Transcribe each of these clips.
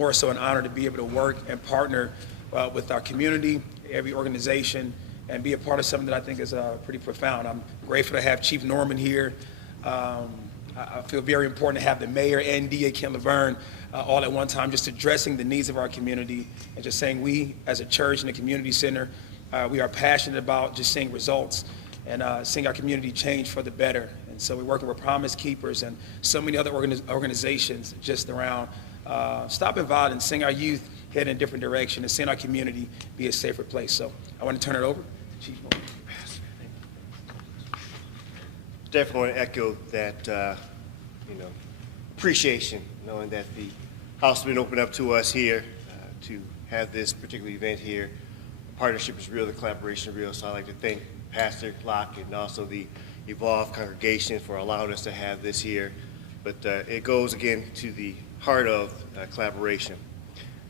more so an honor to be able to work and partner with our community, every organization, and be a part of something that I think is pretty profound. I'm grateful to have Chief Norman here. I feel very important to have the mayor and DA Ken Lovern all at one time, just addressing the needs of our community and just saying we, as a church and a community center, we are passionate about just seeing results and seeing our community change for the better. And so we're working with Promise Keepers and so many other organizations just around stopping violence, seeing our youth head in a different direction, and seeing our community be a safer place. So I want to turn it over to Chief Norman. Definitely want to echo that, appreciation, knowing that the house has been opened up to us here to have this particular event here. The partnership is real, the collaboration is real, so I'd like to thank Pastor Locke and also the Evolve congregation for allowing us to have this here. But it goes, again, to the heart of collaboration.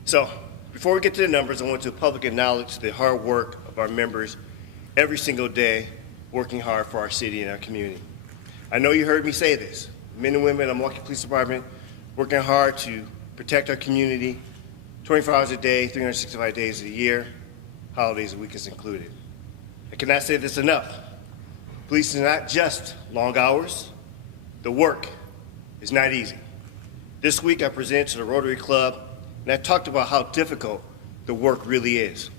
So before we get to the numbers, I want to publicly acknowledge the hard work of our members every single day, working hard for our city and our community. I know you heard me say this. Men and women of the Milwaukee Police Department working hard to protect our community 24 hours a day, 365 days of the year, holidays and weekends included. I cannot say this enough. Police is not just long hours. The work is not easy. This week I presented to the Rotary Club and I talked about how difficult the work really is.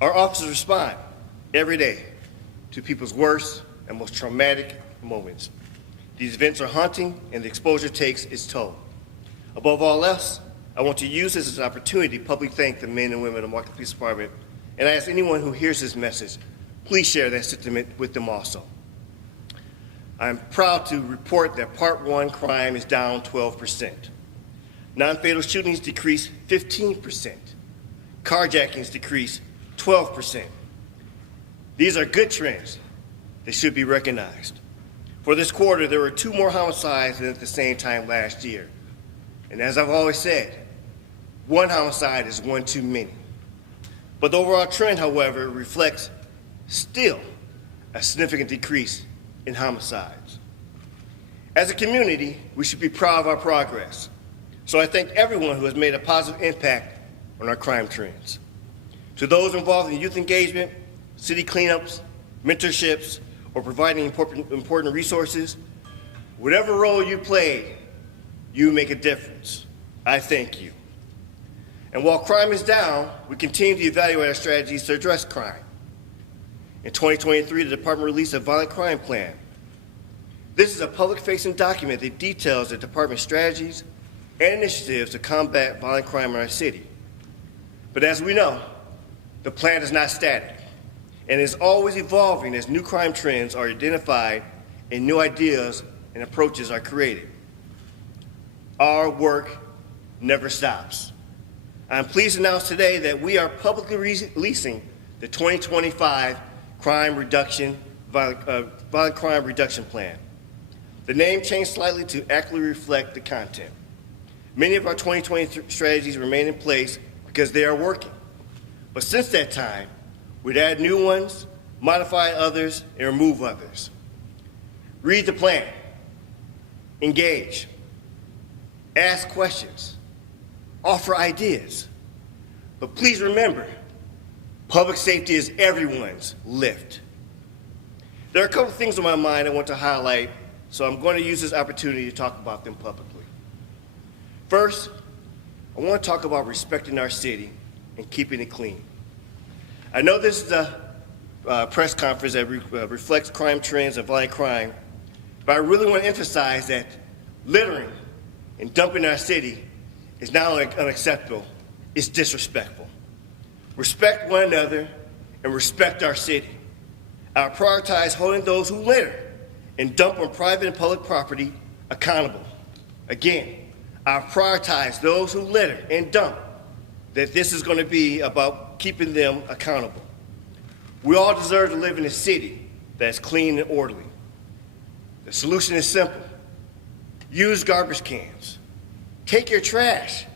Our officers respond every day to people's worst and most traumatic moments. These events are haunting and the exposure takes its toll. Above all else, I want to use this as an opportunity to publicly thank the men and women of the Milwaukee Police Department, and I ask anyone who hears this message, please share that sentiment with them also. I'm proud to report that Part 1 crime is down 12%. Non-fatal shootings decreased 15%. Carjackings decreased 12%. These are good trends that should be recognized. For this quarter, there were 2 more homicides than at the same time last year. And as I've always said, 1 homicide is 1 too many. But the overall trend, however, reflects still a significant decrease in homicides. As a community, we should be proud of our progress. So I thank everyone who has made a positive impact on our crime trends. To those involved in youth engagement, city cleanups, mentorships, or providing important resources, whatever role you played, you make a difference. I thank you. And while crime is down, we continue to evaluate our strategies to address crime. In 2023, the department released a violent crime plan. This is a public-facing document that details the department's strategies and initiatives to combat violent crime in our city. But as we know, the plan is not static and is always evolving as new crime trends are identified and new ideas and approaches are created. Our work never stops. I'm pleased to announce today that we are publicly releasing the 2025 Violent Crime Reduction Plan. The name changed slightly to accurately reflect the content. Many of our 2020 strategies remain in place because they are working. But since that time, we'd add new ones, modify others, and remove others. Read the plan, engage, ask questions, offer ideas. But please remember, public safety is everyone's lift. There are a couple things on my mind I want to highlight, so I'm going to use this opportunity to talk about them publicly. First, I want to talk about respecting our city and keeping it clean. I know this is a press conference that reflects crime trends and violent crime, but I really want to emphasize that littering and dumping our city is not only unacceptable, it's disrespectful. Respect one another and respect our city. I prioritize holding those who litter and dump on private and public property accountable. Again, I prioritize those who litter and dump, that this is going to be about keeping them accountable. We all deserve to live in a city that's clean and orderly. The solution is simple. Use garbage cans. Take your trash,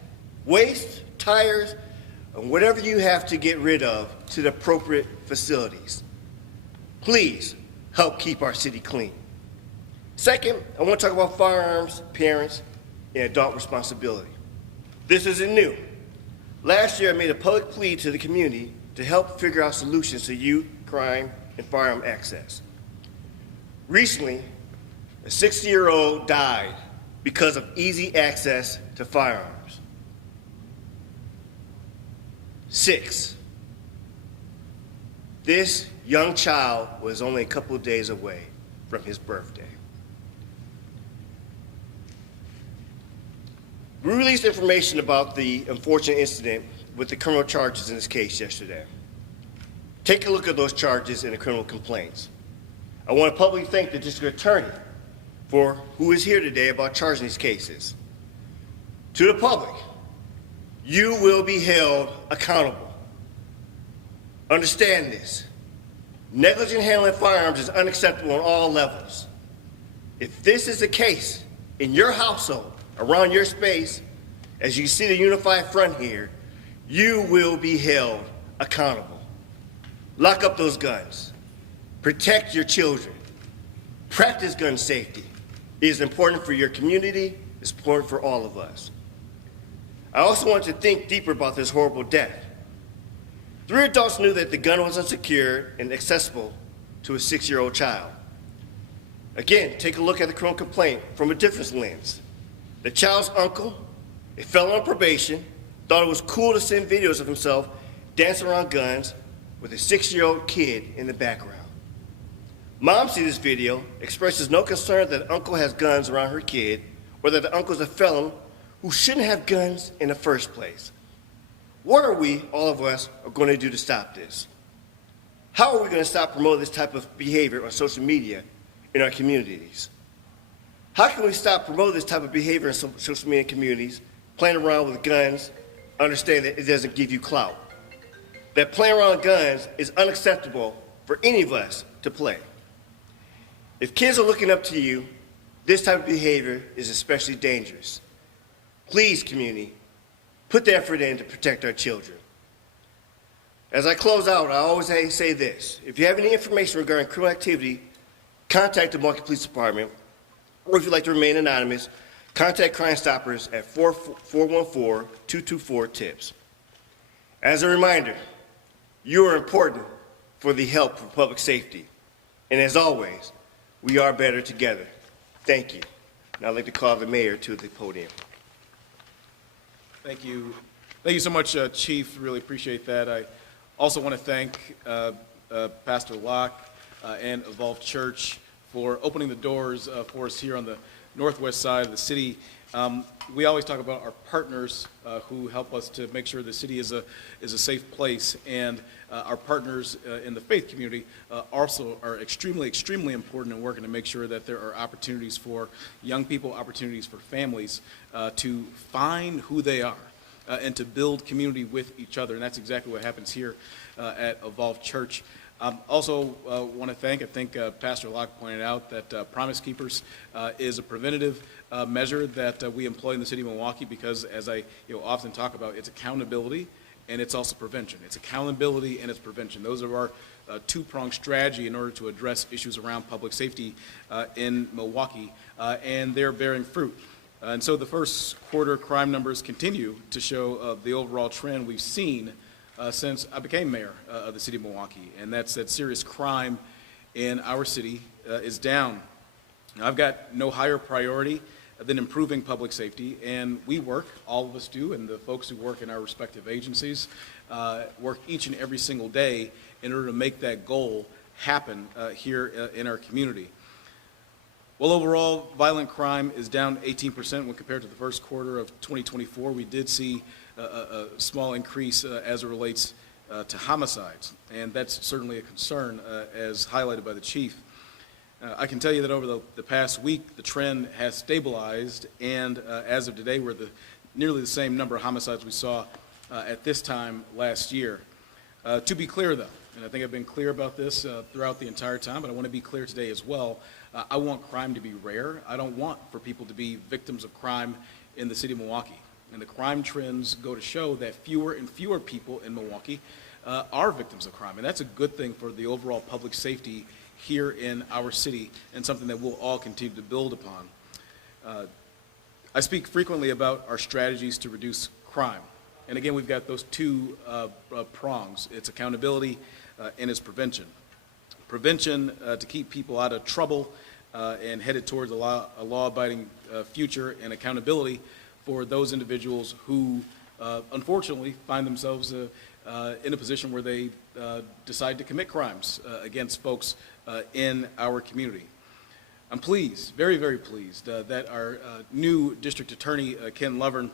waste, tires, and whatever you have to get rid of to the appropriate facilities. Please help keep our city clean. Second, I want to talk about firearms, parents, and adult responsibility. This isn't new. Last year, I made a public plea to the community to help figure out solutions to youth crime and firearm access. Recently, a 60-year-old died because of easy access to firearms. 6. This young child was only a couple of days away from his birthday. We released information about the unfortunate incident with the criminal charges in this case yesterday. Take a look at those charges and the criminal complaints. I want to publicly thank the district attorney for who is here today about charging these cases. To the public, you will be held accountable. Understand this. Negligent handling of firearms is unacceptable on all levels. If this is the case in your household, around your space, as you see the unified front here, you will be held accountable. Lock up those guns. Protect your children. Practice gun safety. It is important for your community. It's important for all of us. I also want to think deeper about this horrible death. 3 adults knew that the gun was unsecured and accessible to a 6-year-old child. Again, take a look at the criminal complaint from a different lens. The child's uncle, a felon on probation, thought it was cool to send videos of himself dancing around guns with a 6-year-old kid in the background. Mom sees this video, expresses no concern that uncle has guns around her kid or that the uncle is a felon who shouldn't have guns in the first place. What are we, all of us, are going to do to stop this? How are we going to stop promoting this type of behavior on social media in our communities? How can we stop promoting this type of behavior in social media communities, playing around with guns, understand that it doesn't give you clout? That playing around with guns is unacceptable for any of us to play. If kids are looking up to you, this type of behavior is especially dangerous. Please, community, put the effort in to protect our children. As I close out, I always say this. If you have any information regarding criminal activity, contact the Milwaukee Police Department, or if you'd like to remain anonymous, contact Crime Stoppers at 414-224-TIPS. As a reminder, you are important for the help for public safety. And as always, we are better together. Thank you. Now I'd like to call the mayor to the podium. Thank you. Thank you so much, Chief. Really appreciate that. I also want to thank Pastor Locke and Evolve Church for opening the doors for us here on the northwest side of the city. We always talk about our partners who help us to make sure the city is a safe place, and our partners in the faith community also are extremely important in working to make sure that there are opportunities for young people, opportunities for families to find who they are and to build community with each other, and that's exactly what happens here at Evolve Church. Also want to thank, I think Pastor Locke pointed out that Promise Keepers is a preventative measure that we employ in the city of Milwaukee because, as I often talk about, it's accountability and it's also prevention. It's accountability and it's prevention. Those are our two-pronged strategy in order to address issues around public safety in Milwaukee, and they're bearing fruit. And so the first quarter crime numbers continue to show the overall trend we've seen since I became mayor of the city of Milwaukee, and that's that serious crime in our city is down. Now, I've got no higher priority than improving public safety, and we work, all of us do, and the folks who work in our respective agencies work each and every single day in order to make that goal happen here in our community. Well, overall, violent crime is down 18% when compared to the first quarter of 2024. We did see a small increase as it relates to homicides, and that's certainly a concern as highlighted by the chief. I can tell you that over the past week, the trend has stabilized, and as of today, we're nearly the same number of homicides we saw at this time last year. To be clear, though, and I think I've been clear about this throughout the entire time, but I want to be clear today as well, I want crime to be rare. I don't want for people to be victims of crime in the city of Milwaukee. And the crime trends go to show that fewer and fewer people in Milwaukee are victims of crime, and that's a good thing for the overall public safety here in our city, and something that we'll all continue to build upon. I speak frequently about our strategies to reduce crime. And again, we've got those two prongs. It's accountability and it's prevention. Prevention to keep people out of trouble and headed towards a law-abiding future, and accountability for those individuals who unfortunately find themselves in a position where they decide to commit crimes against folks in our community. I'm pleased, very, very pleased, that our new district attorney, Ken Lovern,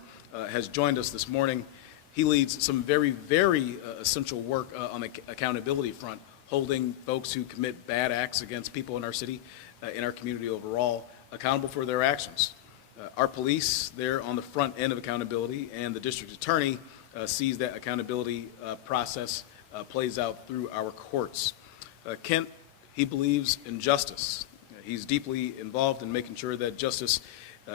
has joined us this morning. He leads some very, very essential work on the accountability front, holding folks who commit bad acts against people in our city, in our community overall, accountable for their actions. Our police, they're on the front end of accountability, and the district attorney sees that accountability process plays out through our courts. Kent, he believes in justice. He's deeply involved in making sure that justice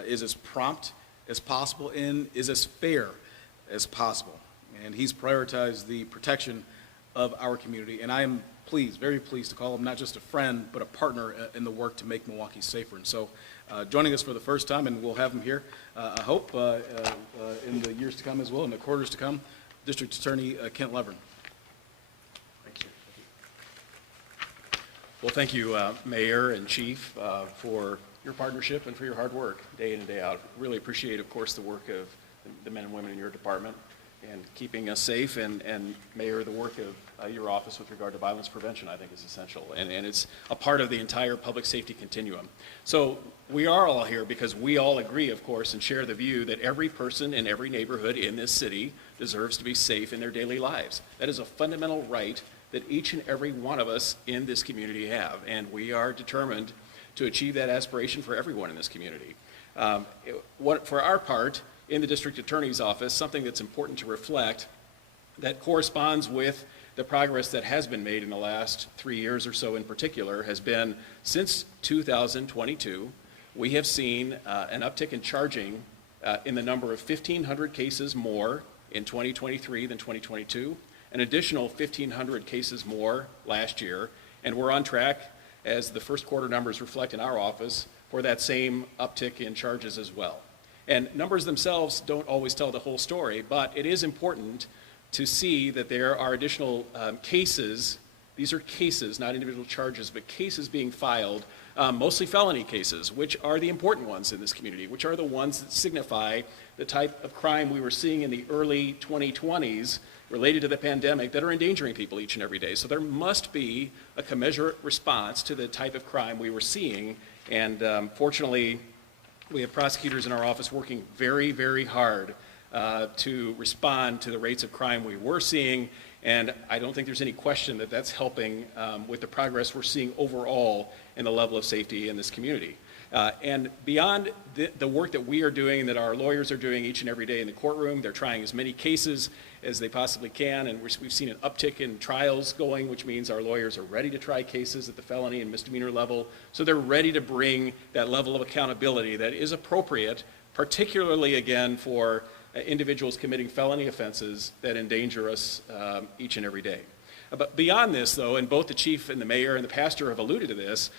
is as prompt as possible and is as fair as possible. And he's prioritized the protection of our community. And I am pleased, very pleased to call him not just a friend, but a partner in the work to make Milwaukee safer. And so joining us for the first time, and we'll have him here, I hope, in the years to come as well, in the quarters to come, District Attorney Kent Lovern. Thank you. Well, thank you, Mayor and Chief, for your partnership and for your hard work day in and day out. Really appreciate, of course, the work of the men and women in your department and keeping us safe, and Mayor, the work of your office with regard to violence prevention, I think, is essential, and it's a part of the entire public safety continuum. So we are all here because we all agree, of course, and share the view that every person in every neighborhood in this city deserves to be safe in their daily lives. That is a fundamental right that each and every one of us in this community have, and we are determined to achieve that aspiration for everyone in this community. For our part, in the district attorney's office, something that's important to reflect that corresponds with the progress that has been made in the last 3 years or so in particular has been since 2022, we have seen an uptick in charging in the number of 1,500 cases more in 2023 than 2022, an additional 1,500 cases more last year, and we're on track, as the first quarter numbers reflect in our office, for that same uptick in charges as well. And numbers themselves don't always tell the whole story, but it is important to see that there are additional cases. These are cases, not individual charges, but cases being filed, mostly felony cases, which are the important ones in this community, which are the ones that signify the type of crime we were seeing in the early 2020s related to the pandemic that are endangering people each and every day. So there must be a commensurate response to the type of crime we were seeing, and fortunately, we have prosecutors in our office working very, very hard to respond to the rates of crime we were seeing, and I don't think there's any question that that's helping with the progress we're seeing overall in the level of safety in this community. And beyond the work that we are doing and that our lawyers are doing each and every day in the courtroom, they're trying as many cases as they possibly can, and we've seen an uptick in trials going, which means our lawyers are ready to try cases at the felony and misdemeanor level, so they're ready to bring that level of accountability that is appropriate, particularly, again, for individuals committing felony offenses that endanger us each and every day. But beyond this, though, and both the chief and the mayor and the pastor have alluded to this,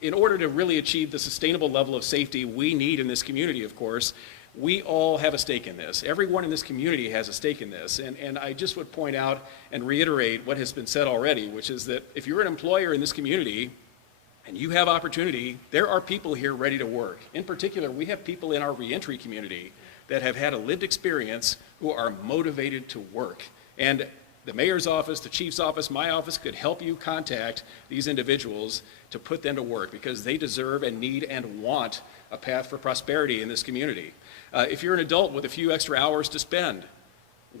in order to really achieve the sustainable level of safety we need in this community, of course, we all have a stake in this. Everyone in this community has a stake in this. And I just would point out and reiterate what has been said already, which is that if you're an employer in this community and you have opportunity, there are people here ready to work. In particular, we have people in our reentry community that have had a lived experience who are motivated to work. And the mayor's office, the chief's office, my office could help you contact these individuals to put them to work because they deserve and need and want a path for prosperity in this community. If you're an adult with a few extra hours to spend,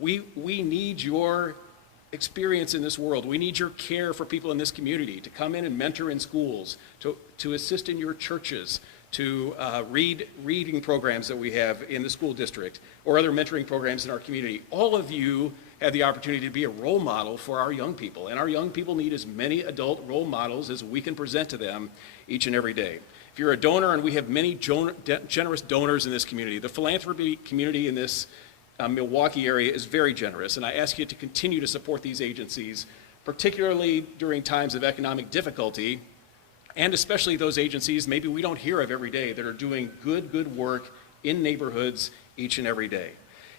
we need your experience in this world. We need your care for people in this community, to come in and mentor in schools, to assist in your churches, to reading programs that we have in the school district or other mentoring programs in our community. All of you have the opportunity to be a role model for our young people, and our young people need as many adult role models as we can present to them each and every day. If you're a donor, and we have many generous donors in this community, the philanthropy community in this Milwaukee area is very generous, and I ask you to continue to support these agencies, particularly during times of economic difficulty, and especially those agencies maybe we don't hear of every day that are doing good work in neighborhoods each and every day.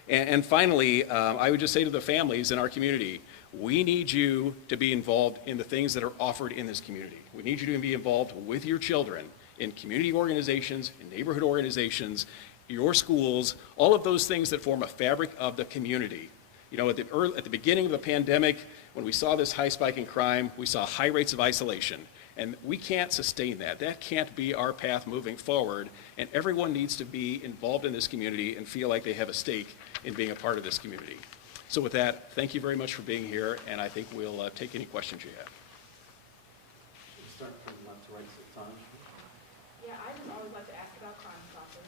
And finally, I would just say to the families in our community, we need you to be involved in the things that are offered in this community. We need you to be involved with your children in community organizations, in neighborhood organizations, your schools, all of those things that form a fabric of the community. You know, at the beginning of the pandemic, when we saw this high spike in crime, we saw high rates of isolation. And we can't sustain that. That can't be our path moving forward. And everyone needs to be involved in this community and feel like they have a stake in being a part of this community. So with that, thank you very much for being here, and I think we'll take any questions you have. Start from left to right at the time. Yeah, I just always like to ask about Crime Stoppers.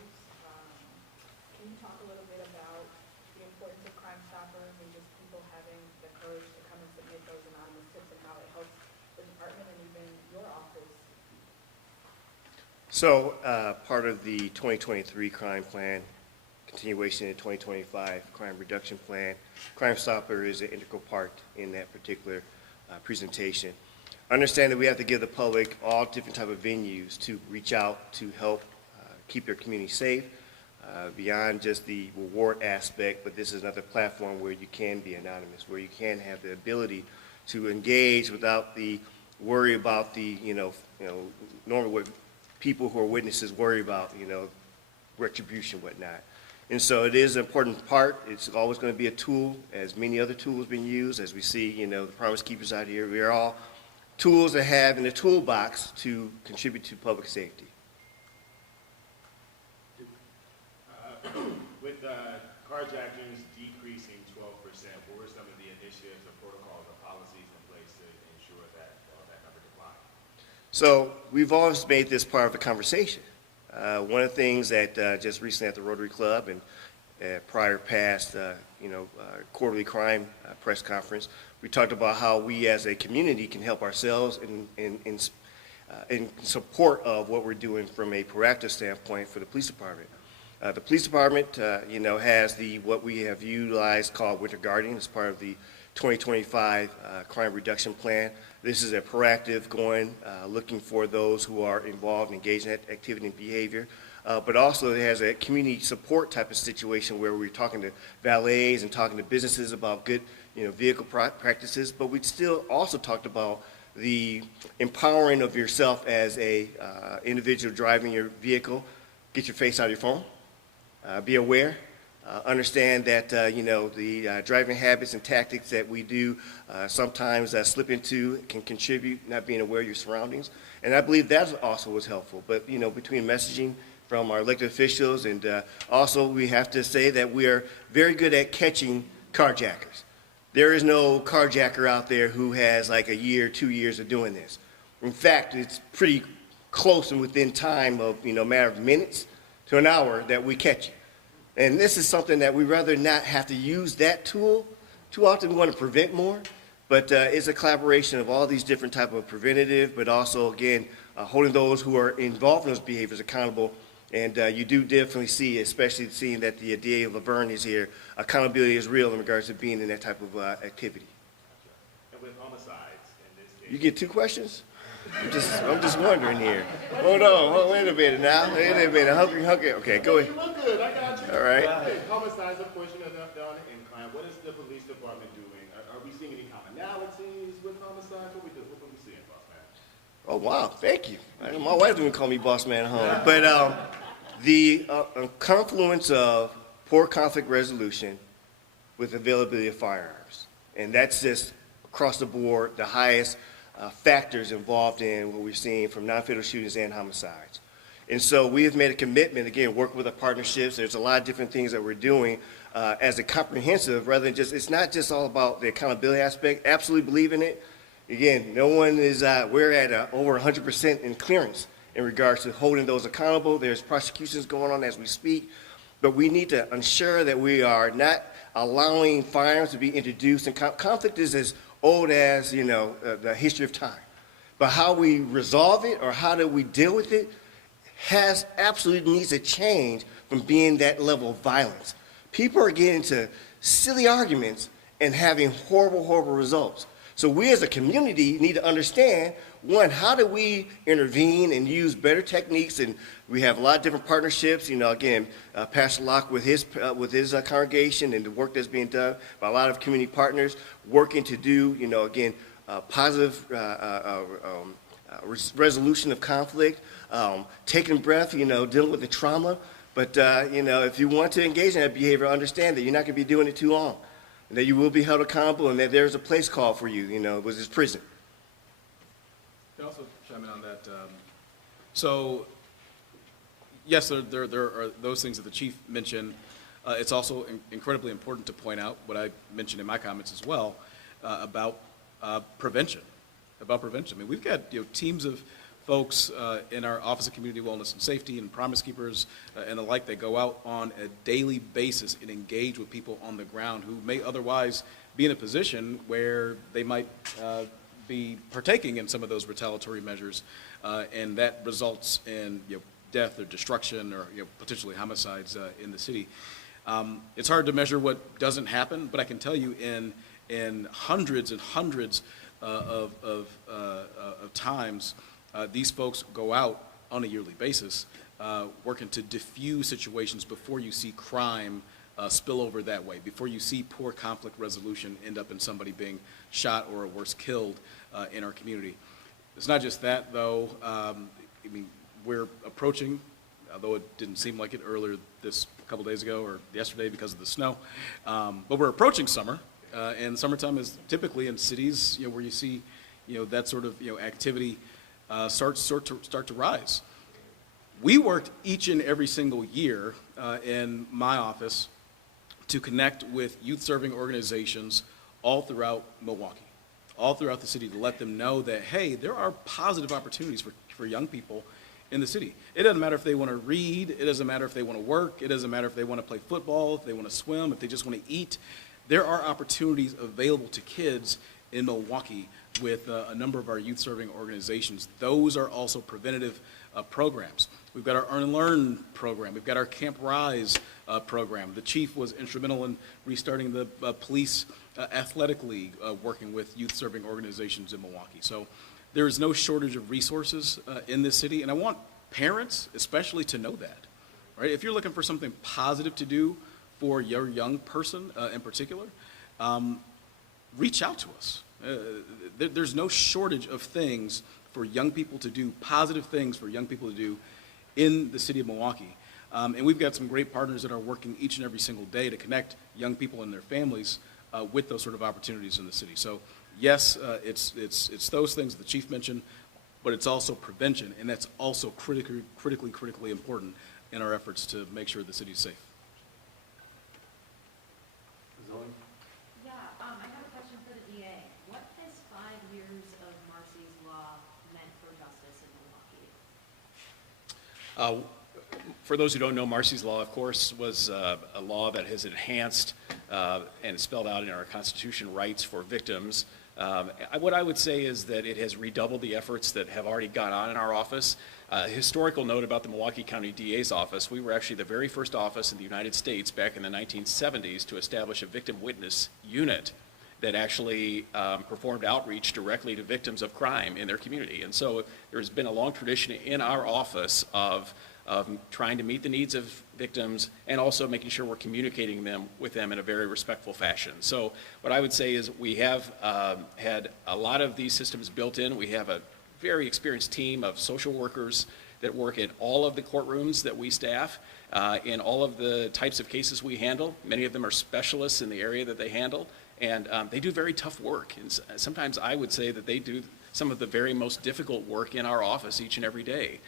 Can you talk a little bit about the importance of Crime Stoppers and just people having the courage to come and submit those anonymous tips and how it helps the department and even your office? So part of the 2023 crime plan, continuation in 2025 crime reduction plan, Crime Stopper is an integral part in that particular presentation. Understand that we have to give the public all different type of venues to reach out to help keep their community safe, beyond just the reward aspect, but this is another platform where you can be anonymous, where you can have the ability to engage without the worry about the, normally what people who are witnesses worry about, retribution, whatnot. And so it is an important part. It's always going to be a tool, as many other tools being used, as we see, the Promise Keepers out here. We are all tools to have in the toolbox to contribute to public safety. With carjackings decreasing 12%, what were some of the initiatives or protocols or policies in place to ensure that that number declined? So we've always made this part of the conversation. One of the things that just recently at the Rotary Club and prior past, quarterly crime press conference, we talked about how we as a community can help ourselves in support of what we're doing from a proactive standpoint for the police department. The police department, has what we have utilized called Winter Guardian as part of the 2025 crime reduction plan. This is a proactive going, looking for those who are involved, engaged in that activity and behavior. But also it has a community support type of situation where we're talking to valets and talking to businesses about good, vehicle practices. But we still also talked about the empowering of yourself as a individual driving your vehicle. Get your face out of your phone. Be aware. Understand that, the driving habits and tactics that we do sometimes slip into can contribute, not being aware of your surroundings. And I believe that also was helpful. But, between messaging from our elected officials and also we have to say that we are very good at catching carjackers. There is no carjacker out there who has like a year, 2 years of doing this. In fact, it's pretty close and within time of, matter of minutes to an hour that we catch you. And this is something that we rather not have to use that tool. Too often we want to prevent more, but it's a collaboration of all these different type of preventative, but also, again, holding those who are involved in those behaviors accountable. And you do definitely see, especially seeing that the DA of Lovern is here, accountability is real in regards to being in that type of activity. And with homicides in this case, You get 2 questions? I'm just wondering here. Hold on, wait a minute now. Wait a minute, hungry. Okay, go ahead. you look good, I got you. All right. Okay, homicides are pushing it up down the incline. What is the police department doing? Are we seeing any commonalities with homicides? What are we seeing, boss man? Oh, wow, thank you. My wife's going to call me boss man at home. But the confluence of poor conflict resolution with availability of firearms. And that's just across the board, the highest factors involved in what we're seeing from non-fatal shootings and homicides. And so we have made a commitment, again, working with our partnerships. There's a lot of different things that we're doing as a comprehensive, rather than just, it's not just all about the accountability aspect. Absolutely believe in it. Again, no one is, we're at over 100% in clearance in regards to holding those accountable. There's prosecutions going on as we speak. But we need to ensure that we are not allowing firearms to be introduced. And conflict is as old as, the history of time. But how we resolve it or how do we deal with it has absolutely needs to change from being that level of violence. People are getting into silly arguments and having horrible, horrible results. So we as a community need to understand, one, how do we intervene and use better techniques? And we have a lot of different partnerships. Again, Pastor Locke with his congregation and the work that's being done by a lot of community partners working to do, again, positive resolution of conflict, taking breath, dealing with the trauma. But, if you want to engage in that behavior, understand that you're not going to be doing it too long. And that you will be held accountable, and that there's a place called for you, was this prison. Can I also chime in on that? So, yes, there are those things that the chief mentioned. It's also incredibly important to point out what I mentioned in my comments as well about prevention. I mean, we've got teams of folks in our Office of Community Wellness and Safety and Promise Keepers and the like that go out on a daily basis and engage with people on the ground who may otherwise be in a position where they might be partaking in some of those retaliatory measures, and that results in death or destruction or potentially homicides in the city. It's hard to measure what doesn't happen, but I can tell you in hundreds and hundreds of times, these folks go out on a yearly basis working to diffuse situations before you see crime spill over that way, before you see poor conflict resolution end up in somebody being shot or worse killed in our community. It's not just that, though. I mean, we're approaching, although it didn't seem like it earlier this couple days ago or yesterday because of the snow, but we're approaching summer, and summertime is typically in cities where you see that sort of activity start to rise. We worked each and every single year in my office to connect with youth-serving organizations all throughout Milwaukee, all throughout the city, to let them know that, hey, there are positive opportunities for young people in the city. It doesn't matter if they want to read, it doesn't matter if they want to work, it doesn't matter if they want to play football, if they want to swim, if they just want to eat. There are opportunities available to kids in Milwaukee with a number of our youth-serving organizations. Those are also preventative programs. We've got our Earn and Learn program. We've got our Camp Rise program. The chief was instrumental in restarting the police athletic league, working with youth-serving organizations in Milwaukee. So there is no shortage of resources in this city, and I want parents especially to know that. Right? If you're looking for something positive to do for your young person in particular, reach out to us. There's no shortage of things for young people to do, positive things for young people to do in the city of Milwaukee. And we've got some great partners that are working each and every single day to connect young people and their families with those sort of opportunities in the city. So yes, it's those things the chief mentioned, but it's also prevention, and that's also critically important in our efforts to make sure the city's safe. Yeah, I have a question for the DA. What has 5 years of Marcy's Law meant for justice in Milwaukee? For those who don't know, Marcy's Law, of course, was a law that has enhanced and spelled out in our Constitution rights for victims. What I would say is that it has redoubled the efforts that have already gone on in our office. Historical note about the Milwaukee County DA's office: we were actually the very first office in the United States back in the 1970s to establish a victim witness unit that actually performed outreach directly to victims of crime in their community. And so there's been a long tradition in our office of trying to meet the needs of victims and also making sure we're communicating with them in a very respectful fashion. So what I would say is we have had a lot of these systems built in. We have a very experienced team of social workers that work in all of the courtrooms that we staff, in all of the types of cases we handle. Many of them are specialists in the area that they handle, and they do very tough work. And sometimes I would say that they do some of the very most difficult work in our office each and every day,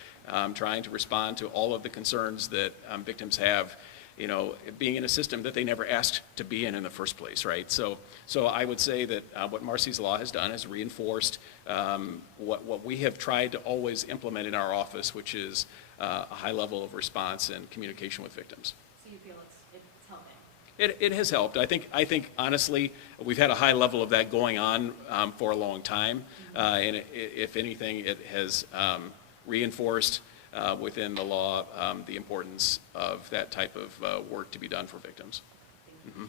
trying to respond to all of the concerns that victims have, being in a system that they never asked to be in the first place, right? So I would say that what Marcy's Law has done is reinforced what we have tried to always implement in our office, which is a high level of response and communication with victims. So you feel it's helping? It has helped. I think honestly, we've had a high level of that going on for a long time, and if anything, it has reinforced within the law the importance of that type of work to be done for victims. Mm-hmm.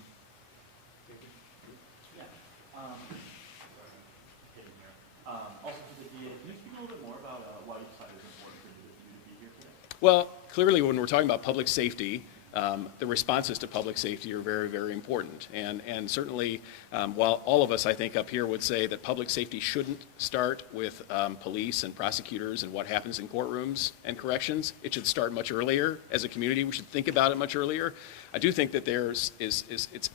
Well, clearly, when we're talking about public safety, the responses to public safety are very, very important. And certainly, while all of us, I think, up here would say that public safety shouldn't start with police and prosecutors and what happens in courtrooms and corrections, it should start much earlier. As a community, we should think about it much earlier. I do think that it's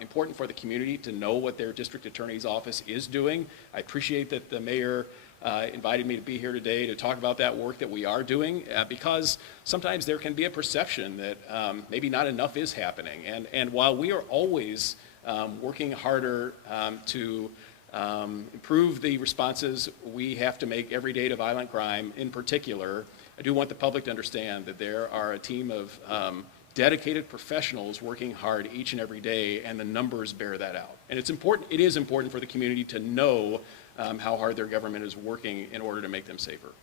important for the community to know what their district attorney's office is doing. I appreciate that the mayor invited me to be here today to talk about that work that we are doing, because sometimes there can be a perception that maybe not enough is happening. And while we are always working harder to improve the responses we have to make every day to violent crime in particular, I do want the public to understand that there are a team of dedicated professionals working hard each and every day, and the numbers bear that out. And it is important for the community to know how hard their government is working in order to make them safer.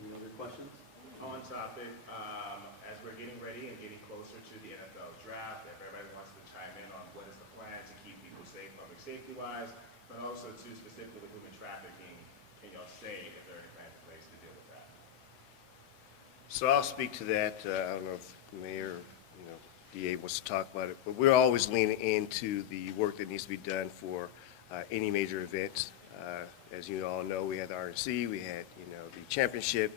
Any other questions? On topic, as we're getting ready and getting closer to the NFL draft, if everybody wants to chime in on what is the plan to keep people safe, public safety-wise, but also to specifically with human trafficking, can y'all say if there are any plans in place to deal with that? So I'll speak to that. I don't know if the mayor, DA wants to talk about it, but we're always leaning into the work that needs to be done for any major events. As you all know, we had the RNC, we had, the championship.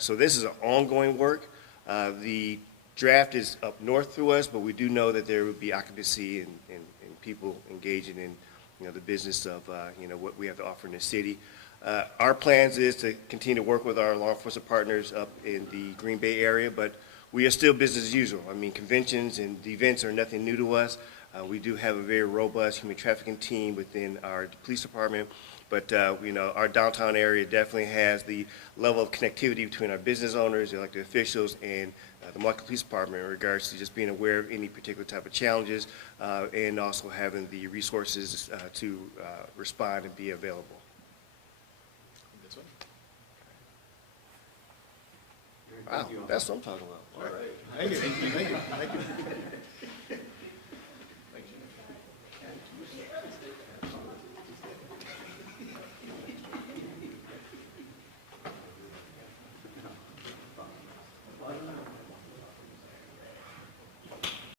So this is an ongoing work. The draft is up north through us, but we do know that there would be occupancy and people engaging in, the business of, what we have to offer in the city. Our plans is to continue to work with our law enforcement partners up in the Green Bay area, but we are still business as usual. I mean, conventions and events are nothing new to us. We do have a very robust human trafficking team within our police department, but our downtown area definitely has the level of connectivity between our business owners, the elected officials, and the Milwaukee Police Department in regards to just being aware of any particular type of challenges, and also having the resources to respond and be available. This one? Wow, that's what I'm talking about. All right. Thank you.